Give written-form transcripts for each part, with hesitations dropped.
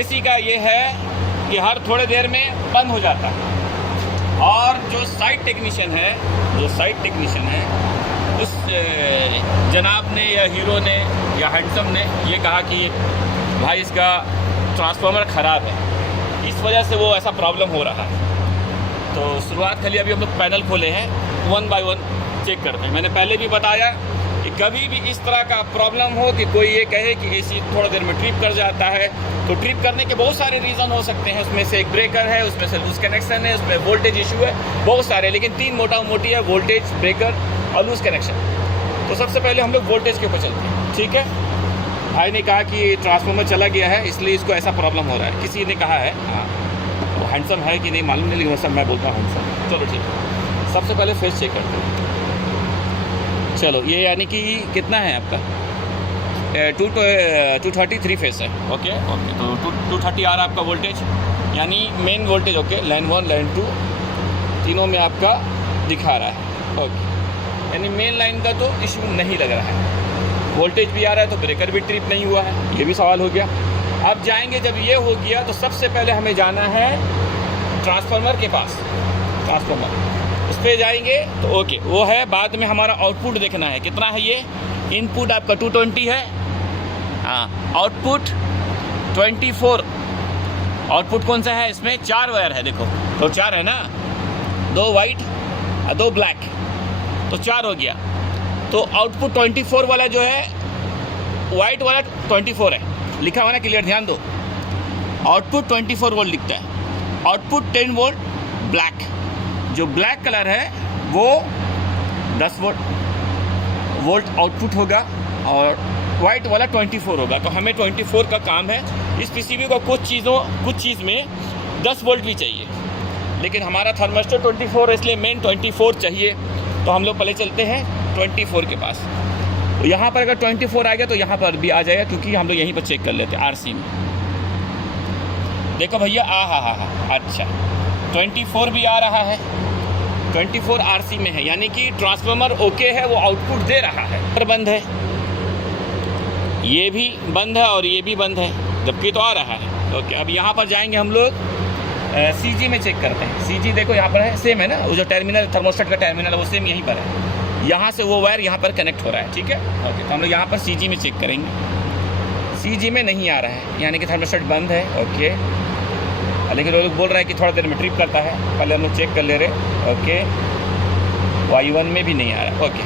AC का ये है कि हर थोड़े देर में बंद हो जाता है। और जो साइट टेक्नीशियन है उस जनाब ने या हीरो ने या हैंडसम ने ये कहा कि भाई इसका ट्रांसफार्मर ख़राब है, इस वजह से वो ऐसा प्रॉब्लम हो रहा है। तो शुरुआत के लिए अभी हम लोग पैनल खोले हैं, 1 बाय 1 चेक करते हैं। मैंने पहले भी बताया कि कभी भी इस तरह का प्रॉब्लम हो कि कोई ये कहे कि एसी थोड़ा देर में ट्रिप कर जाता है, तो ट्रिप करने के बहुत सारे रीज़न हो सकते हैं। उसमें से एक ब्रेकर है, उसमें से लूज कनेक्शन है, उसमें वोल्टेज इशू है, बहुत सारे, लेकिन 3 मोटी है, वोल्टेज, ब्रेकर और लूज कनेक्शन। तो सबसे पहले हम लोग वोल्टेज के ऊपर चलते हैं, ठीक है। भाई ने कहा कि ट्रांसफार्मर चला गया है इसलिए इसको ऐसा प्रॉब्लम हो रहा है, किसी ने कहा है। हाँ, वो हैंडसम है कि नहीं मालूम नहीं, लेकिन सब मैं बोलता हूँ हैंडसम। चलो ठीक है, सबसे पहले फेस चेक करते हैं। चलो ये यानी कि कितना है आपका 233 फेस है। ओके, तो 230 आ रहा है आपका वोल्टेज, यानी main voltage. Okay, line 1 line 2 तीनों में आपका दिखा रहा है। ओके, यानी मेन लाइन का तो इशू नहीं लग रहा है, वोल्टेज भी आ रहा है, तो ब्रेकर भी ट्रिप नहीं हुआ है, ये भी सवाल हो गया। अब जाएंगे, जब ये हो गया तो सबसे पहले हमें जाना है ट्रांसफार्मर के पास। ट्रांसफार्मर उस पर जाएंगे तो ओके वो है। बाद में हमारा आउटपुट देखना है कितना है। ये इनपुट आपका 220 है, हाँ, आउटपुट 24। आउटपुट कौन सा है इसमें? 4 वायर है, देखो तो 4 है ना, 2 वाइट 2 ब्लैक, तो 4 हो गया। तो आउटपुट 24 वाला जो है, वाइट वाला 24 है, लिखा हुआ ना, क्लियर ध्यान दो। आउटपुट 24 वोल्ट लिखता है, आउटपुट 10 वोल्ट ब्लैक। जो ब्लैक कलर है वो 10 वोल्ट आउटपुट होगा और वाइट वाला 24 होगा। तो हमें 24 का काम है। इस पीसीबी को कुछ चीज़ में 10 वोल्ट भी चाहिए, लेकिन हमारा थर्मिस्टर 24 है, इसलिए मेन 24 चाहिए। तो हम लोग पहले चलते हैं 24 के पास। तो यहाँ पर अगर 24 आ गया तो यहाँ पर भी आ जाएगा, क्योंकि हम लोग यहीं पर चेक कर लेते हैं आरसी में। देखो भैया, हाँ, अच्छा 24 भी आ रहा है, 24 आरसी में है, यानी कि ट्रांसफार्मर ओके है, वो आउटपुट दे रहा है। पर बंद है, ये भी बंद है और ये भी बंद है, जबकि तो आ रहा है। ओके, अब यहाँ पर जाएंगे हम लोग सीजी में चेक करते हैं। सीजी देखो यहाँ पर है, सेम है ना, वो जो टर्मिनल थर्मोस्टेट का टर्मिनल है वो सेम यहीं पर है। यहाँ से वो वायर यहाँ पर कनेक्ट हो रहा है, ठीक है। ओके, तो हम लोग यहाँ पर सीजी में चेक करेंगे। सीजी में नहीं आ रहा है, यानी कि थर्मोस्टेट बंद है। ओके, लेकिन वो लोग बोल रहे हैं कि थोड़ा देर में ट्रिप करता है, पहले हम लोग चेक कर ले रहे। ओके, Y1 में भी नहीं आ रहा। ओके,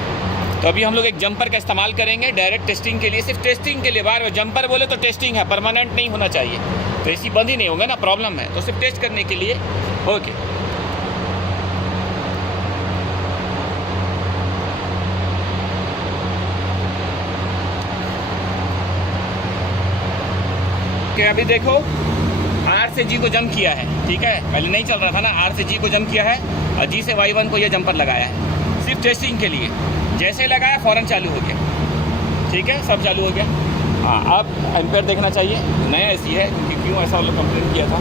तो अभी हम लोग एक जंपर का इस्तेमाल करेंगे डायरेक्ट टेस्टिंग के लिए, सिर्फ टेस्टिंग के लिए। बार जंपर बोले तो टेस्टिंग है, परमानेंट नहीं होना चाहिए, तो एसी बंद ही नहीं होगा ना, प्रॉब्लम है, तो सिर्फ टेस्ट करने के लिए। ओके, अभी देखो आर से जी को जंप किया है, ठीक है। पहले नहीं चल रहा था ना, आर से जी को जंप किया है और जी से Y1 को ये जंपर लगाया है, सिर्फ टेस्टिंग के लिए। जैसे लगाया फ़ौरन चालू हो गया, ठीक है, सब चालू हो गया। हाँ, अब एम्पेयर देखना चाहिए, नया एसी है, क्योंकि क्यों ऐसा लोग कंप्लेन किया था।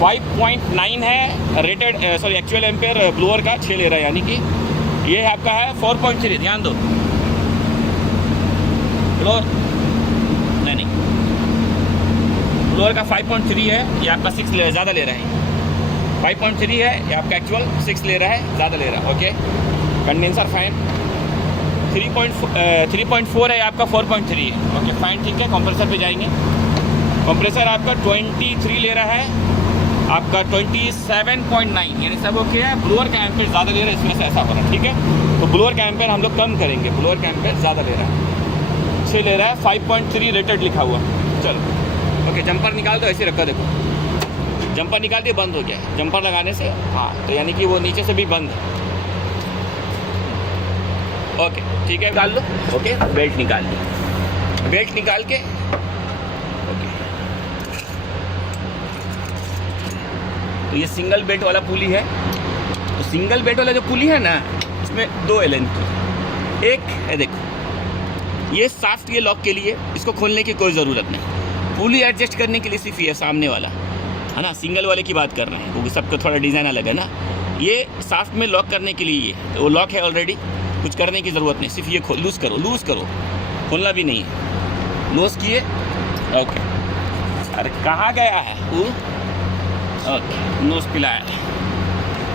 5.9 है rated, sorry actual ampere blower का 6 ले रहा है, यानी कि ये आपका है 4.3। ध्यान दो, ब्लोअर नहीं, ब्लोअर का 5.3 है, ये आपका 6 ले, ज़्यादा ले रहा है। 5.3 है, ये आपका एक्चुअल 6 ले रहा है, ज़्यादा ले रहा है। ओके, कंडेंसर फैन 3.4 है, आपका 4.3 है। ओके फाइन, ठीक है। कंप्रेसर पे जाएंगे, कंप्रेसर आपका 23 ले रहा है, आपका 27.9, यानी सब ओके है। ब्लोअर का एम्पेयर ज़्यादा ले रहा है, इसमें से ऐसा हो रहा है, ठीक है। तो ब्लोअर का एम्पेयर हम लोग कम करेंगे, ब्लोअर का एम्पेयर ज़्यादा ले रहा है, 6 ले रहा है, 5.3 रेटेड लिखा हुआ। चलो ओके, जंपर निकाल दो, ऐसे रखा, देखो जंपर निकाल दिया, बंद हो गया जंपर लगाने से। हाँ, तो यानी कि वो नीचे से भी बंद है। ओके, ठीक है, निकाल लो। ओके, बेल्ट निकाल लो, बेल्ट निकाल के ओके। तो ये सिंगल बेल्ट वाला पुली है। तो सिंगल बेल्ट वाला जो पुली है ना, इसमें 2 एलन की, एक है देखो, ये साफ्ट, ये लॉक के लिए, इसको खोलने की कोई ज़रूरत नहीं। पुली एडजस्ट करने के लिए सिर्फ ये सामने वाला है ना, सिंगल वाले की बात कर रहे हैं, क्योंकि सबको थोड़ा डिज़ाइन अलग है ना। ये साफ्ट में लॉक करने के लिए, ये तो वो लॉक है ऑलरेडी, कुछ करने की ज़रूरत नहीं, सिर्फ ये लूज़ करो, खोलना भी नहीं है, लूज़ किए। ओके, अरे कहाँ गया है वो? ओके, नोज पिलाया।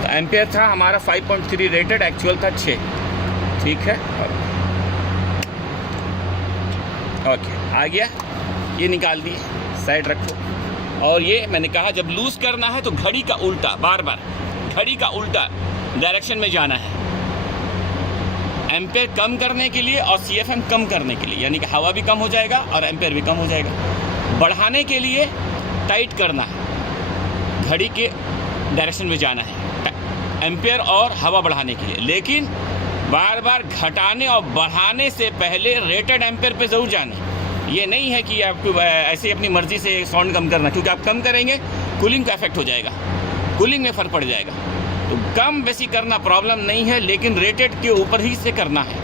तो एम्पेयर था हमारा 5.3 रेटेड, एक्चुअल था 6। ठीक है, ओके आ गया। ये निकाल दिए, साइड रखो। और ये मैंने कहा जब लूज़ करना है तो घड़ी का उल्टा, बार बार घड़ी का उल्टा डायरेक्शन में जाना है। एम्पेयर कम करने के लिए और CFM कम करने के लिए, यानी कि हवा भी कम हो जाएगा और एम्पेयर भी कम हो जाएगा। बढ़ाने के लिए टाइट करना है, घड़ी के डायरेक्शन में जाना है एम्पेयर और हवा बढ़ाने के लिए। लेकिन बार बार घटाने और बढ़ाने से पहले रेटेड एम्पेयर पे ज़रूर जाना। ये नहीं है कि आपको ऐसे अपनी मर्ज़ी से साउंड कम करना, क्योंकि आप कम करेंगे कूलिंग का इफेक्ट हो जाएगा, कूलिंग में फ़र्क पड़ जाएगा। तो कम बेसी करना प्रॉब्लम नहीं है, लेकिन रेटेड के ऊपर ही से करना है।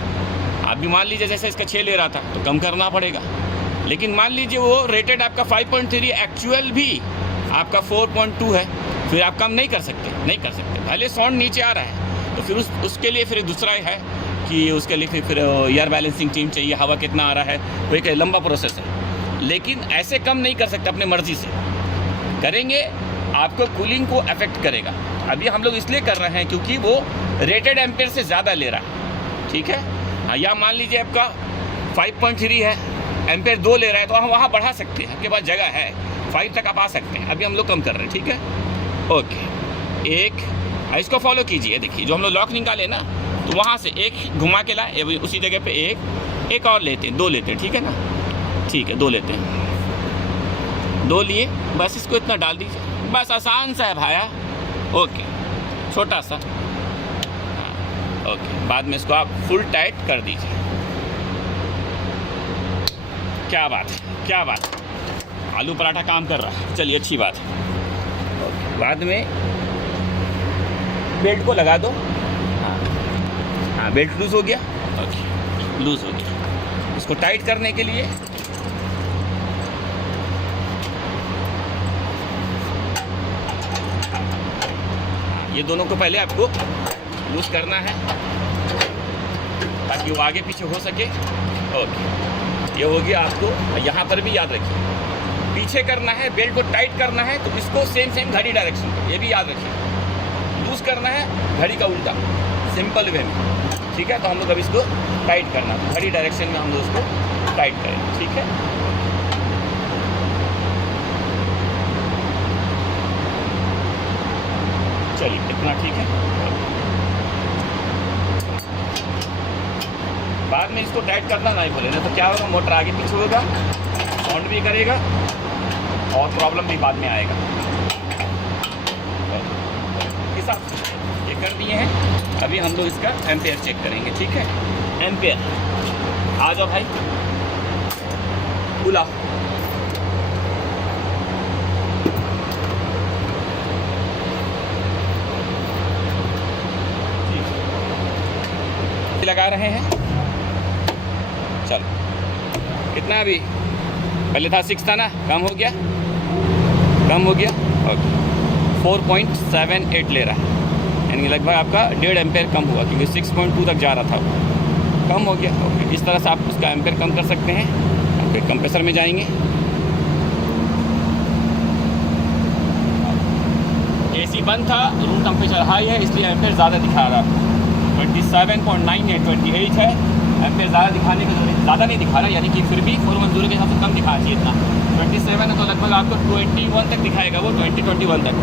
आप भी मान लीजिए जैसे इसका 6 ले रहा था तो कम करना पड़ेगा। लेकिन मान लीजिए वो रेटेड आपका 5.3, एक्चुअल भी आपका 4.2 है, फिर आप कम नहीं कर सकते, नहीं कर सकते। पहले साउंड नीचे आ रहा है तो फिर उसके लिए फिर दूसरा है कि उसके लिए फिर एयर बैलेंसिंग टीम चाहिए, हवा कितना आ रहा है, वो एक लंबा प्रोसेस है। लेकिन ऐसे कम नहीं कर सकते, अपने मर्ज़ी से करेंगे आपको कूलिंग को अफेक्ट करेगा। अभी हम लोग इसलिए कर रहे हैं क्योंकि वो रेटेड एम्पेयर से ज़्यादा ले रहा है। ठीक है, या मान लीजिए आपका 5.3 है, एम्पेयर 2 ले रहा है, तो हम वहाँ बढ़ा सकते हैं, आपके पास जगह है, 5 तक आप आ सकते हैं। अभी हम लोग कम कर रहे हैं। ठीक है, ओके। एक इसको फॉलो कीजिए। देखिए जो हम लोग लॉक निकाले ना, तो वहाँ से एक घुमा के लाए, उसी जगह पे एक और लेते हैं, 2 लेते हैं। ठीक है ना, ठीक है, 2 लेते हैं, 2 लिए, बस इसको इतना डाल दीजिए, बस आसान सा है भाया। ओके, छोटा सा, ओके। बाद में इसको आप फुल टाइट कर दीजिए। क्या बात है, क्या बात है, आलू पराठा काम कर रहा है। चलिए, अच्छी बात है। ओके, बाद में बेल्ट को लगा दो। हाँ, बेल्ट लूज़ हो गया। ओके, लूज़ हो गया। इसको टाइट करने के लिए ये दोनों को पहले आपको लूज़ करना है ताकि वो आगे पीछे हो सके। ओके, ये हो गया। आपको यहाँ पर भी याद रखिए, पीछे करना है, बेल्ट को टाइट करना है, तो इसको सेम घड़ी डायरेक्शन, ये भी याद रखिए। लूज़ करना है घड़ी का उल्टा, सिंपल वे में। ठीक है, तो हम लोग अब इसको टाइट करना है, घड़ी डायरेक्शन में हम लोग इसको टाइट करें। ठीक है, चलिए, इतना ठीक है। बाद में इसको टाइट करना नहीं भूलें, तो क्या होगा, मोटर आगे पीछे होगा, साउंड भी करेगा और प्रॉब्लम भी बाद में आएगा। हिसाब से ये कर दिए हैं। अभी हम लोग इसका एम्पेयर चेक करेंगे। ठीक है, एम्पेयर आ जाओ भाई, बुला। लगा रहे हैं, चलो। कितना अभी, पहले था 6 था ना, कम हो गया, कम हो गया। ओके, 4.78 ले रहा है, यानी लगभग आपका 1.5 एम्पेयर कम हुआ, क्योंकि 6.2 तक जा रहा था, कम हो गया। ओके, इस तरह से आप उसका एम्पेयर कम कर सकते हैं। फिर कंप्रेसर में जाएंगे, AC बंद था, रूम टेम्परेचर हाई है, इसलिए एम्पेयर ज़्यादा दिखा रहा। 27.9 है, 28 है, एम्पेयर ज़्यादा दिखाने की जरूरत, ज़्यादा नहीं दिखा रहा, यानी कि फिर भी 4 मंजूरी के हिसाब से कम दिखा चाहिए इतना। 27 है तो लगभग आपको 21 तक दिखाएगा, वो 21 तक,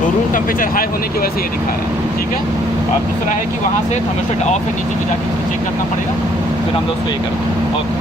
तो रूम टेम्परेचर हाई होने की वजह से ये दिखा रहा है। ठीक है, और दूसरा है कि वहाँ से थर्मोस्टेट ऑफ है, नीचे भी जाके चेक करना पड़ेगा, फिर हम लोग उसको ये करते हैं। ओके।